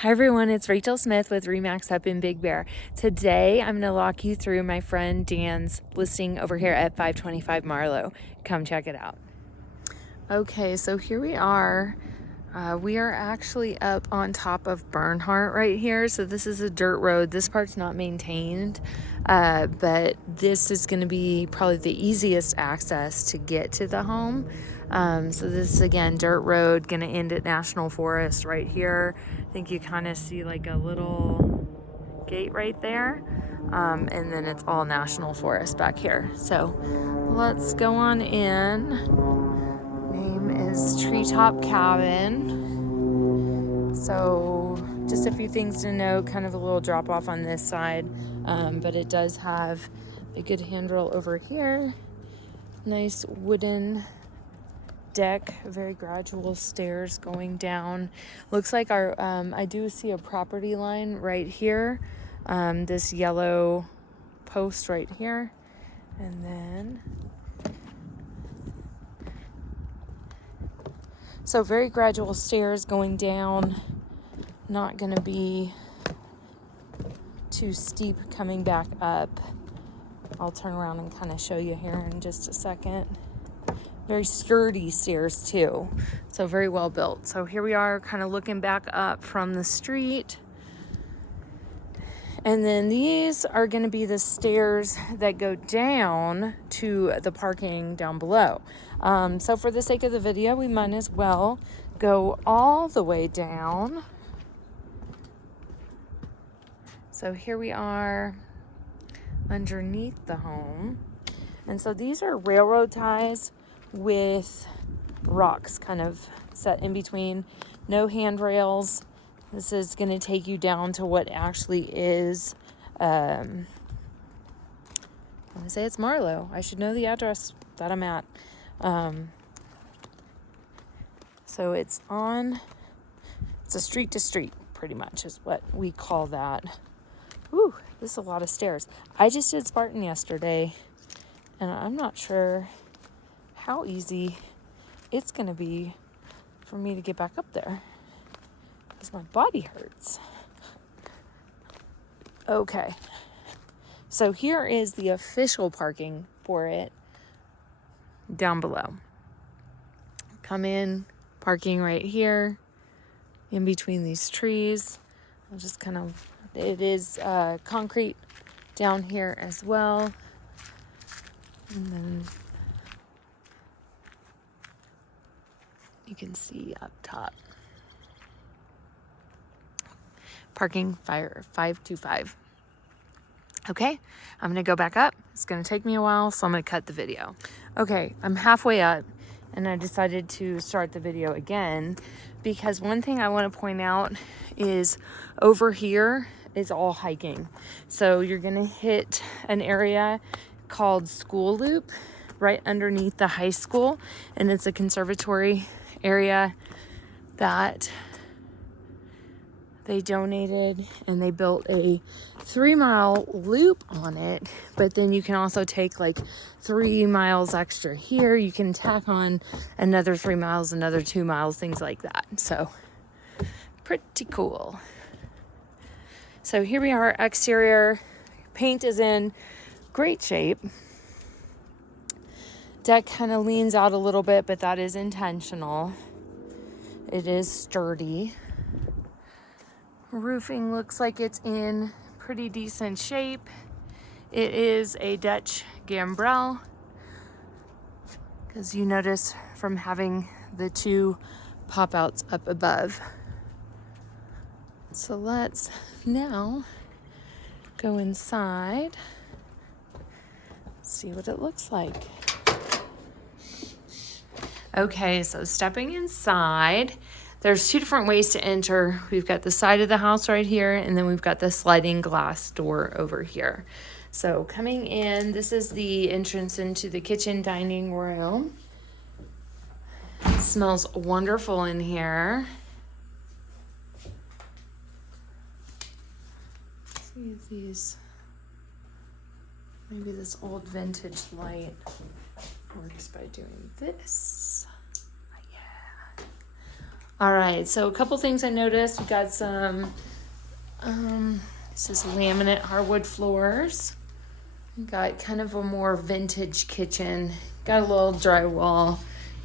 Hi everyone, it's Rachel Smith with Remax up in Big Bear. Today I'm going to walk you through my friend Dan's listing over here at 525 Marlowe. Come check it out. Okay, so here we are. We are actually up on top of Bernhardt right here. So this is a dirt road. This part's not maintained, but this is going to be probably the easiest access to get to the home. So this is, again, dirt road, going to end at National Forest right here. I think you kind of see like a little gate right there. And then it's all National Forest back here. So let's go on in. Name is Treetop Cabin. So just a few things to note, kind of a little drop off on this side, but it does have a good handrail over here. Nice wooden deck, very gradual stairs going down. Looks like our I do see a property line right here, this yellow post right here, and then so very gradual stairs going down, not gonna be too steep coming back up. I'll turn around and kind of show you here in just a second. Very sturdy stairs too, so very well built. So here we are kind of looking back up from the street, and then these are going to be the stairs that go down to the parking down below. So for the sake of the video, we might as well go all the way down. So here we are underneath the home, and so these are railroad ties with rocks kind of set in between. No handrails. This is going to take you down to what actually is I want to say it's Marlowe. I should know the address that I'm at. So it's a street to street, pretty much is what we call that. Whew, this is a lot of stairs. I just did Spartan yesterday, and I'm not sure how easy it's going to be for me to get back up there because my body hurts. Okay, so here is the official parking for it down below. Come in, parking right here in between these trees. I'll just kind of, it is concrete down here as well. And then you can see up top. Parking fire 525. Okay, I'm gonna go back up. It's gonna take me a while, so I'm gonna cut the video. Okay, I'm halfway up, and I decided to start the video again because one thing I want to point out is over here is all hiking. So you're gonna hit an area called School Loop right underneath the high school, and it's a conservatory area that they donated, and they built a 3-mile loop on it, but then you can also take like 3 miles extra here. You can tack on another 3 miles, another 2 miles, things like that. So pretty cool. So here we are, exterior. Paint is in great shape. Deck kind of leans out a little bit, but that is intentional. It is sturdy. Roofing looks like it's in pretty decent shape. It is a Dutch gambrel, because you notice from having the 2 pop-outs up above. So let's now go inside, see what it looks like. Okay, so stepping inside, there's 2 different ways to enter. We've got the side of the house right here, and then we've got the sliding glass door over here. So coming in, this is the entrance into the kitchen dining room. It smells wonderful in here. See if these, maybe this old vintage light works by doing this. Yeah. All right, so a couple things I noticed. We got some, this is laminate hardwood floors. We got kind of a more vintage kitchen. Got a little drywall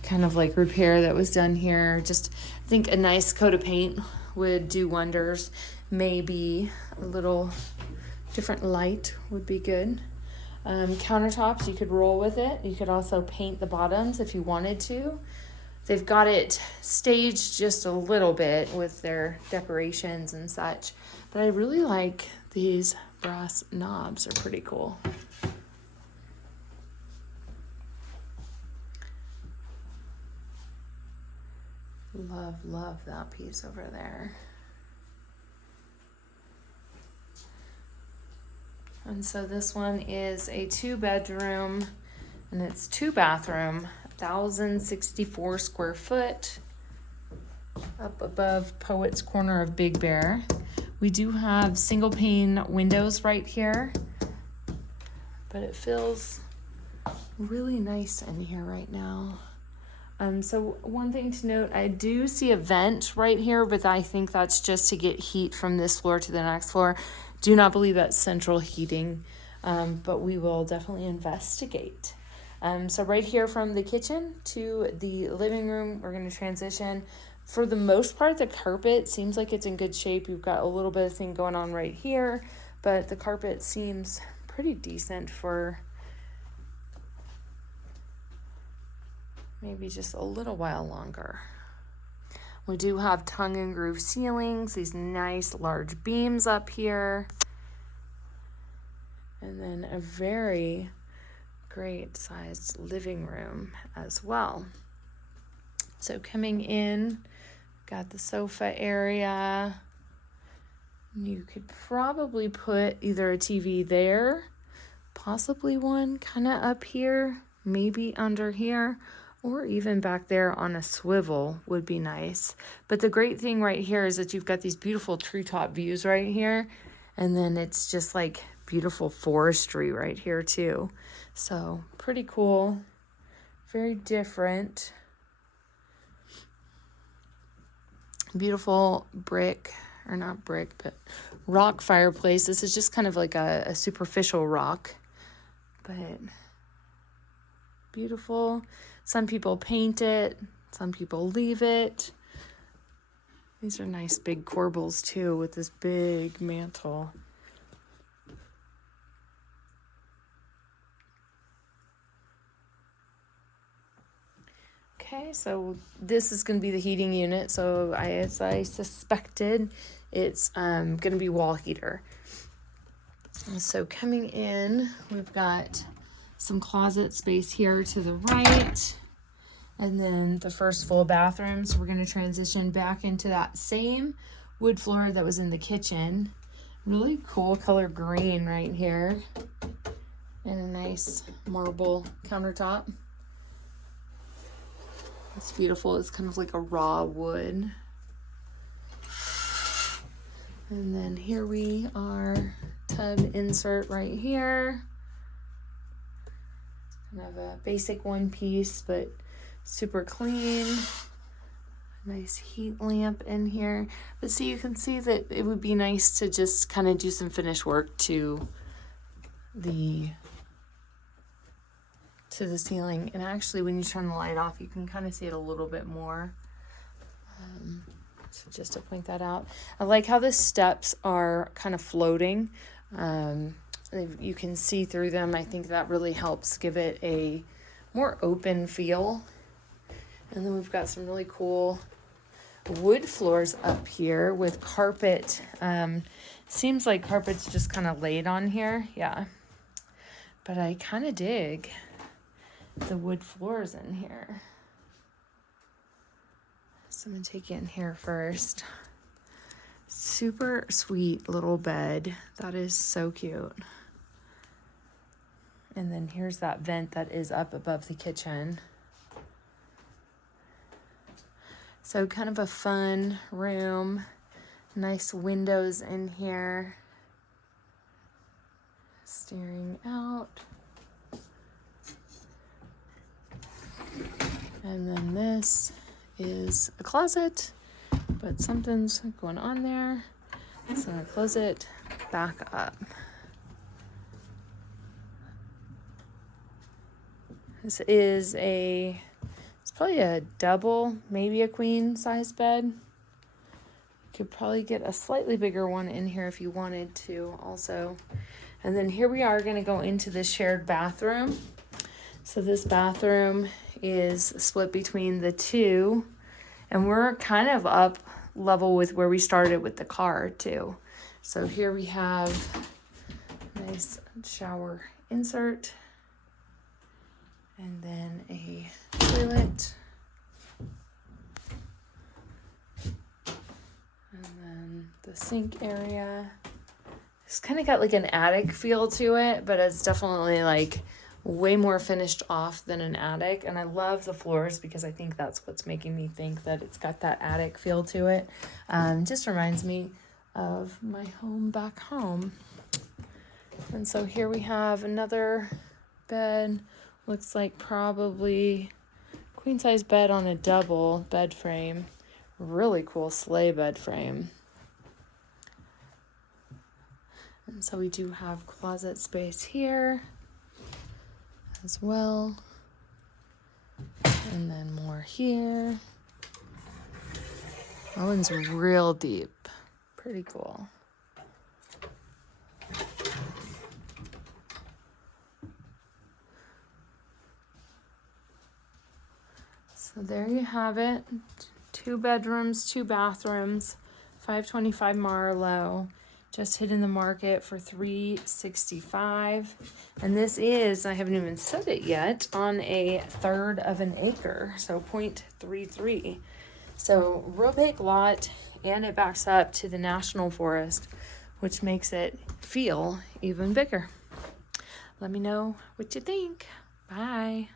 kind of like repair that was done here. Just, I think a nice coat of paint would do wonders. Maybe a little different light would be good. Countertops, you could roll with it. You could also paint the bottoms if you wanted to. They've got it staged just a little bit with their decorations and such. But I really like these brass knobs. They're pretty cool. Love that piece over there. And so this one is a 2-bedroom and it's 2-bathroom, 1,064 square foot, up above Poet's Corner of Big Bear. We do have single pane windows right here, but it feels really nice in here right now. So one thing to note, I do see a vent right here, but I think that's just to get heat from this floor to the next floor. Do not believe that's central heating, but we will definitely investigate. So right here from the kitchen to the living room, we're going to transition. For the most part, the carpet seems like it's in good shape. You've got a little bit of thing going on right here, but the carpet seems pretty decent for maybe just a little while longer. We do have tongue and groove ceilings, these nice large beams up here, and then a very great sized living room as well. So coming in, got the sofa area. You could probably put either a TV there, possibly one kind of up here, maybe under here, or even back there on a swivel would be nice. But the great thing right here is that you've got these beautiful treetop views right here. And then it's just like beautiful forestry right here too. So pretty cool, very different. Beautiful brick, or not brick, but rock fireplace. This is just kind of like a superficial rock, but beautiful. Some people paint it, some people leave it. These are nice big corbels too with this big mantle. Okay, so this is going to be the heating unit. So as I suspected, it's going to be wall heater. So coming in, we've got some closet space here to the right, and then the first full bathroom. So we're going to transition back into that same wood floor that was in the kitchen. Really cool color green right here, and a nice marble countertop. It's beautiful. It's kind of like a raw wood. And then here we are, tub insert right here. Kind of a basic one piece, but super clean. Nice heat lamp in here. But see, you can see that it would be nice to just kind of do some finish work to the ceiling. And actually, when you turn the light off, you can kind of see it a little bit more. So just to point that out. I like how the steps are kind of floating. You can see through them. I think that really helps give it a more open feel. And then we've got some really cool wood floors up here with carpet. Seems like carpet's just kind of laid on here. Yeah. But I kind of dig the wood floors in here. So I'm going to take you in here first. Super sweet little bed. That is so cute. And then here's that vent that is up above the kitchen. So kind of a fun room. Nice windows in here. Staring out. And then this is a closet. but something's going on there. So I'm gonna close it back up. This is it's probably a double, maybe a queen size bed. You could probably get a slightly bigger one in here if you wanted to also. And then here we are gonna go into this shared bathroom. So this bathroom is split between the two, and we're kind of up level with where we started with the car too. So here we have a nice shower insert, and then a toilet, and then the sink area. It's kind of got like an attic feel to it, but it's definitely like way more finished off than an attic. And I love the floors because I think that's what's making me think that it's got that attic feel to it. Just reminds me of my home back home. And so here we have another bed. Looks like probably queen size bed on a double bed frame. Really cool sleigh bed frame. And so we do have closet space here as well, and then more here. That one's real deep. Pretty cool. So there you have it. 2 bedrooms, 2 bathrooms, 525 Marlowe. Just hit in the market for $365. And this is, I haven't even said it yet, on a 1/3 of an acre, so 0.33. So real big lot, and it backs up to the national forest, which makes it feel even bigger. Let me know what you think. Bye.